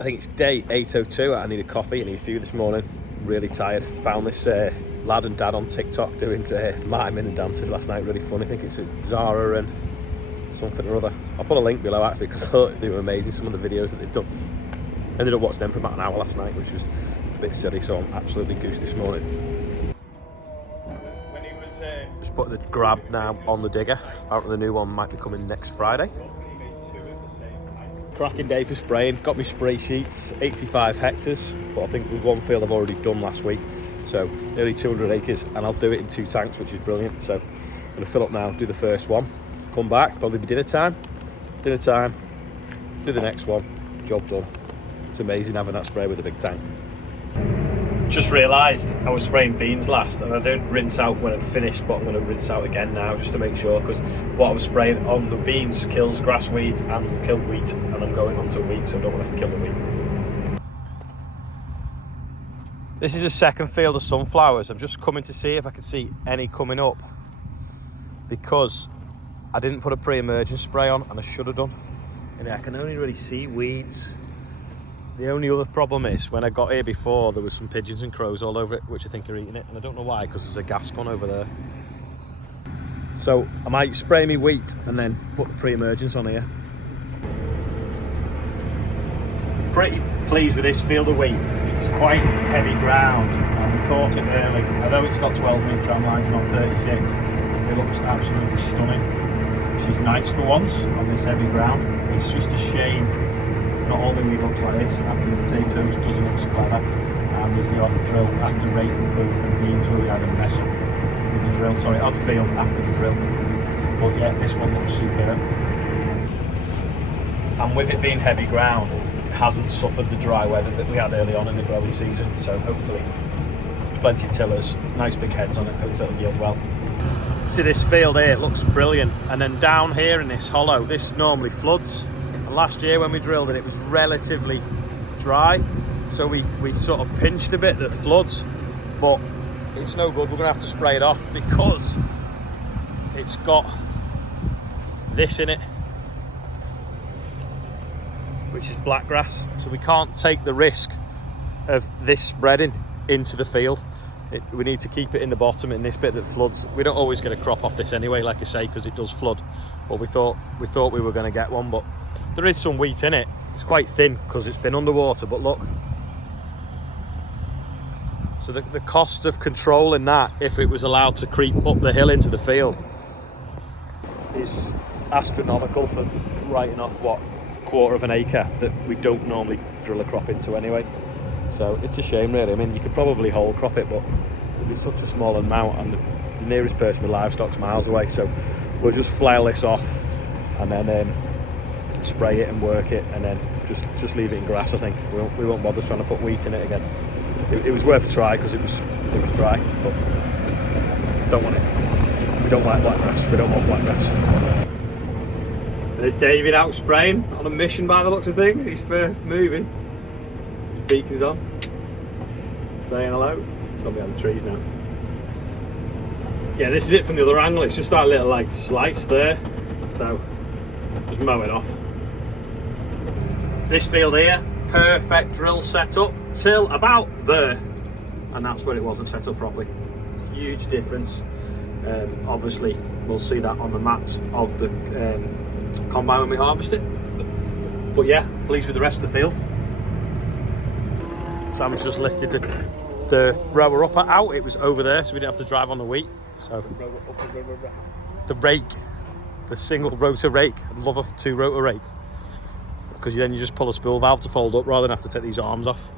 I think it's day 802. I need a coffee, I need food this morning. Really tired. Found this lad and dad on TikTok doing miming and dances last night. Really funny. I think it's Zara and something or other. I'll put a link below actually because I thought they were amazing, some of the videos that they've done. Ended up watching them for about an hour last night, which was a bit silly, so I'm absolutely goosed this morning. Just putting the grab now on the digger. Apparently the new one might be coming next Friday. Cracking day for spraying. Got me spray sheets, 85 hectares, but I think there's one field I've already done last week, so nearly 200 acres, and I'll do it in 2 tanks, which is brilliant. So I'm going to fill up now, do the first one, come back, probably be dinner time, do the next one, job done. It's amazing having that spray with a big tank. Just realised I was spraying beans last, and I didn't rinse out when I'd finished, but I'm going to rinse out again now just to make sure, because what I was spraying on the beans kills grass weeds and kill wheat, and I'm going on to wheat, so I don't want to kill the wheat. This is the second field of sunflowers. I'm just coming to see if I can see any coming up, because I didn't put a pre-emergence spray on, and I should have done. And I can only really see weeds. The only other problem is, when I got here before, there was some pigeons and crows all over it, which I think are eating it, and I don't know why, because there's a gas gun over there. So I might spray me wheat and then put the pre-emergence on here. Pretty pleased with this field of wheat. It's quite heavy ground, and we caught it early. Although it's got 12-metre tram lines, not 36, it looks absolutely stunning. She's nice for once on this heavy ground. It's just a shame not all the wheat looks like this after the potatoes doesn't look so clever, and there's the odd drill after rape and beans where we had a mess up with the drill, sorry, odd field after the drill. But yeah, this one looks superb, and with it being heavy ground, it hasn't suffered the dry weather that we had early on in the growing season, so hopefully plenty of tillers, nice big heads on it, hopefully it'll yield well. See this field here, it looks brilliant, and then down here in this hollow, this normally floods. Last year when we drilled it, it was relatively dry, so we sort of pinched a bit that floods, but it's no good. We're gonna have to spray it off because it's got this in it, which is blackgrass, so we can't take the risk of this spreading into the field. We need to keep it in the bottom in this bit that floods. We don't always get a crop off this anyway, like I say, because it does flood, but we thought we were going to get one. But there is some wheat in it. It's quite thin because it's been underwater, but look. So the cost of controlling that, if it was allowed to creep up the hill into the field, is astronomical for writing off, what, 1/4 of an acre that we don't normally drill a crop into anyway. So it's a shame really. I mean, you could probably whole crop it, but it'd be such a small amount, and the nearest person with livestock's miles away. So we'll just flail this off and then spray it and work it, and then just leave it in grass. I think we won't bother trying to put wheat in it again. It was worth a try because it was dry, but don't want it. We don't like black grass. We don't want black grass. There's David out spraying on a mission by the looks of things. He's first moving. His beacon's on, saying hello. It's gone behind the trees now. Yeah, this is it from the other angle. It's just that little like slice there. So just mow it off. This field here, perfect drill setup till about there, and that's where it wasn't set up properly. Huge difference. Obviously we'll see that on the maps of the combine when we harvest it, but yeah, pleased with the rest of the field. Sam's just lifted the rower upper out. It was over there, so we didn't have to drive on the wheat. So the rake, the single rotor rake, I'd love a 2-rotor rake, because then you just pull a spool valve to fold up rather than have to take these arms off.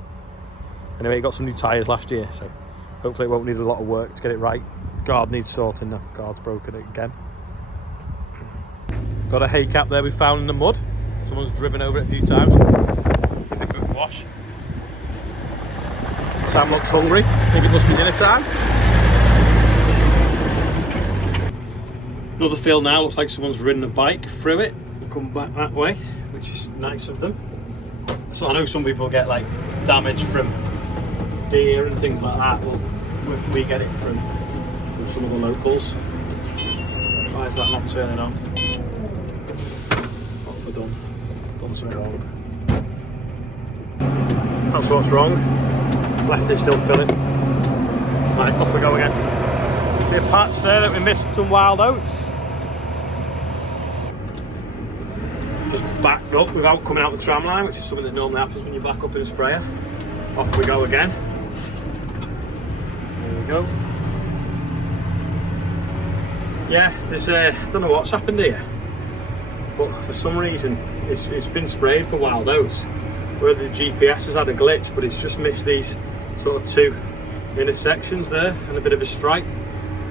Anyway, got some new tyres last year, so hopefully it won't need a lot of work to get it right. Guard needs sorting though, guard's broken it again. Got a hay cap there we found in the mud. Someone's driven over it a few times with a good wash. Sam looks hungry, I think it must be dinner time. Another field now, looks like someone's ridden a bike through it and come back that way, which is nice of them. So I know some people get like damage from deer and things like that. Well, we get it from some of the locals. Why is that not turning on? What have I done? Done something wrong. That's what's wrong. Left it still filling. Right, off we go again. See a patch there that we missed some wild oats. Just backed up without coming out the tram line, which is something that normally happens when you back up in a sprayer. Off we go again. There we go. Yeah, there's don't know what's happened here, but for some reason it's been sprayed for wild oats. Whether the GPS has had a glitch, but it's just missed these sort of two intersections there and a bit of a stripe.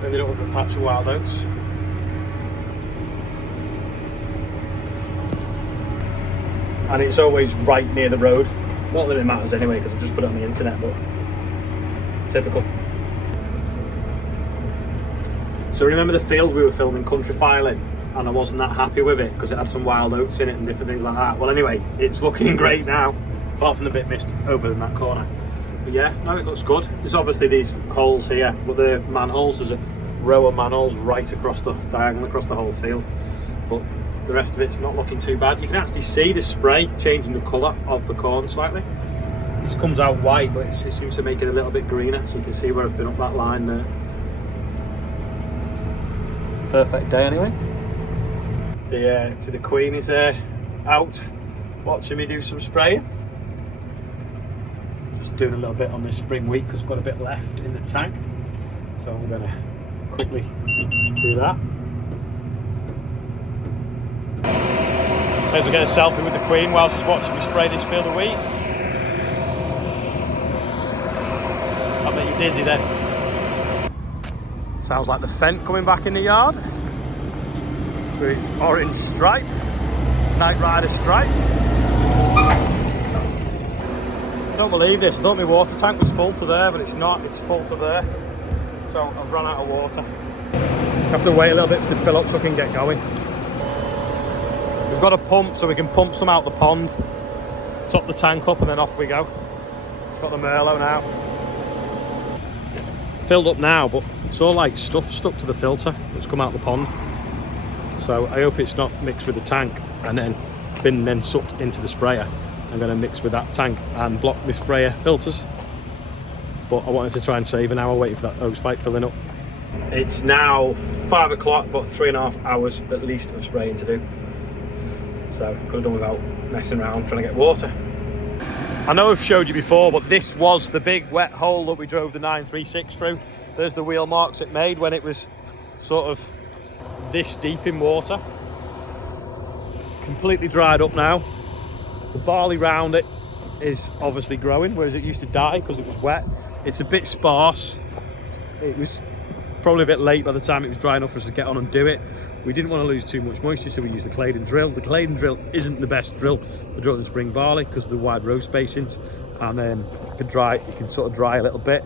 Ended up with a patch of wild oats. And it's always right near the road. Not that it matters anyway, because I've just put it on the internet, but typical. So remember the field we were filming country filing, and I wasn't that happy with it because it had some wild oats in it and different things like that. Well, anyway, it's looking great now, apart from the bit missed over in that corner. But yeah, no, it looks good. There's obviously these holes here, but the manholes, there's a row of manholes right across the diagonal across the whole field. But the rest of it's not looking too bad. You can actually see the spray changing the colour of the corn slightly. This comes out white, but it seems to make it a little bit greener, so you can see where I've been up that line there. Perfect day anyway. The Queen is out watching me do some spraying. Just doing a little bit on this spring wheat because I've got a bit left in the tank. So I'm going to quickly do that. There's we get a selfie with the Queen while she's watching me spray this field of wheat. I'll make you dizzy then. Sounds like the Fent coming back in the yard with its orange stripe, Night Rider stripe. I don't believe this. I thought my water tank was full to there, but it's not. It's full to there. So I've run out of water. I have to wait a little bit to fill up so I can get going. We've got a pump so we can pump some out the pond, top the tank up, and then off we go. Got the Merlot now. Filled up now, but it's all like stuff stuck to the filter that's come out the pond. So I hope it's not mixed with the tank and then been sucked into the sprayer. I'm going to mix with that tank and block my sprayer filters. But I wanted to try and save an hour waiting for that hose pipe filling up. It's now 5 o'clock, got 3.5 hours at least of spraying to do. So could have done without messing around trying to get water. I know I've showed you before, but this was the big wet hole that we drove the 936 through. There's the wheel marks it made when it was sort of this deep in water. Completely dried up now. The barley round it is obviously growing, whereas it used to die because it was wet. It's a bit sparse. It was probably a bit late by the time it was dry enough for us to get on and do it. We didn't want to lose too much moisture, so we used the Claydon drill. The Claydon drill isn't the best drill for drilling spring barley because of the wide row spacings, and it can sort of dry a little bit.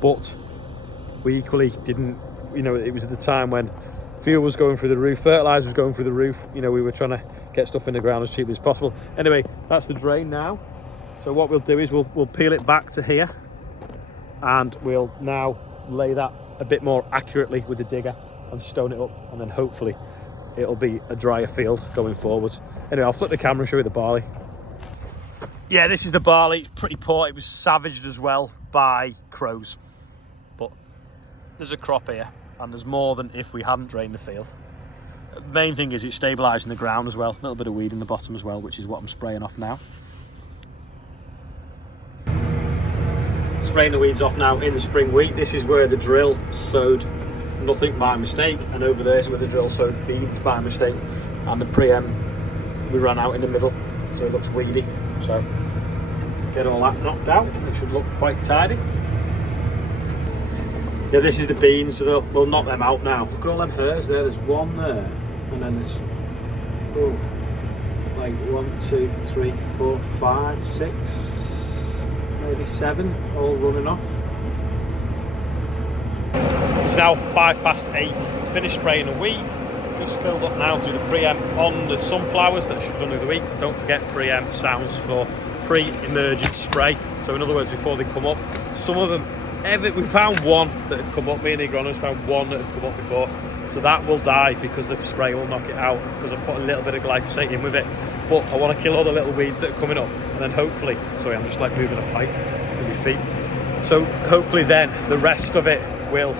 But we equally didn't, it was at the time when fuel was going through the roof, fertilizer was going through the roof. We were trying to get stuff in the ground as cheaply as possible. Anyway, that's the drain now. So what we'll do is we'll peel it back to here, and we'll now lay that a bit more accurately with the digger and stone it up, and then hopefully it'll be a drier field going forwards. Anyway, I'll flip the camera and show you the barley. Yeah, this is the barley. It's pretty poor. It was savaged as well by crows, but there's a crop here, and there's more than if we hadn't drained the field. The main thing is it's stabilising the ground as well. A little bit of weed in the bottom as well, which is what I'm spraying off now. Spraying the weeds off now in the spring wheat. This is where the drill sowed nothing by mistake, and over there is where the drill sowed beans by mistake, and the pre-em we ran out in the middle, so it looks weedy. So get all that knocked out, it should look quite tidy. Yeah, this is the beans, so we'll knock them out now. Look at all them hairs there. There's one there, and then there's like 1, 2, 3, 4, 5, 6, maybe 7 all running off. It's now 8:05. Finished spraying the wheat. Just filled up now to the pre-em on the sunflowers that I should have done the other week. Don't forget, pre-em sounds for pre-emergent spray. So in other words, before they come up, some of them, we found one that had come up. Me and the agronomist found one that had come up before. So that will die because the spray will knock it out, because I put a little bit of glyphosate in with it. but I want to kill all the little weeds that are coming up, and then hopefully, sorry, I'm just like moving a pipe with my feet. So hopefully then the rest of it will,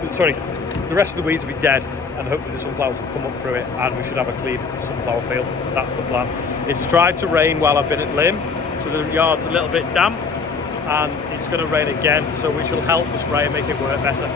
the rest of the weeds will be dead, and hopefully the sunflowers will come up through it, and we should have a clean sunflower field. That's the plan. It's tried to rain while I've been at Lim, so the yard's a little bit damp, and it's going to rain again, so which will help the spray and make it work better.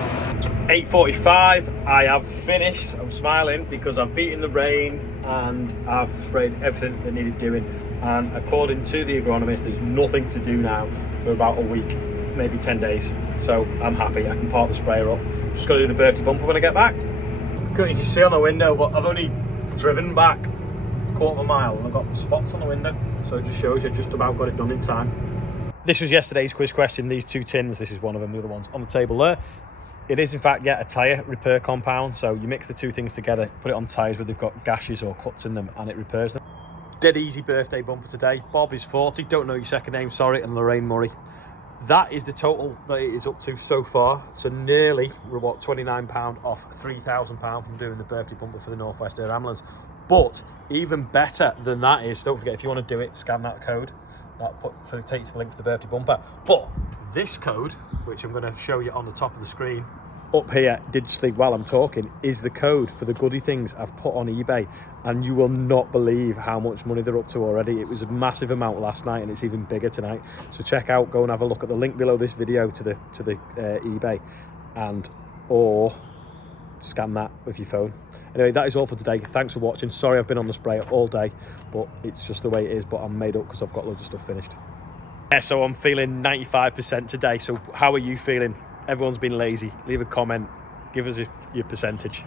8:45, I have finished. I'm smiling because I've beaten the rain and I've sprayed everything that needed doing, and according to the agronomist there's nothing to do now for about a week, maybe 10 days, so I'm happy. I can park the sprayer up. Just got to do the birthday bumper when I get back. You can see on the window, but I've only driven back a quarter of a mile and I've got spots on the window, so it just shows you just about got it done in time. This was yesterday's quiz question. These two tins, this is one of them, the other one's on the table there. It is in fact, yeah, a tyre repair compound. So you mix the two things together, put it on tyres where they've got gashes or cuts in them, and it repairs them. Dead easy birthday bumper today. Bob is 40, don't know your second name, sorry, and Lorraine Murray. That is the total that it is up to so far. So nearly, we're what, £29 off £3,000 from doing the birthday bumper for the North West Air Ambulance. But even better than that is, don't forget, if you want to do it, scan that code. That takes the link for the birthday bumper. But this code, which I'm going to show you on the top of the screen up here digitally while I'm talking, is the code for the goodie things I've put on eBay, and you will not believe how much money they're up to already. It was a massive amount last night and it's even bigger tonight, so check out, go and have a look at the link below this video to the eBay, and or scan that with your phone. Anyway, that is all for today. Thanks for watching. Sorry I've been on the sprayer all day, but it's just the way it is. But I'm made up because I've got loads of stuff finished. Yeah, so I'm feeling 95% today. So how are you feeling? Everyone's been lazy. Leave a comment. Give us your percentage.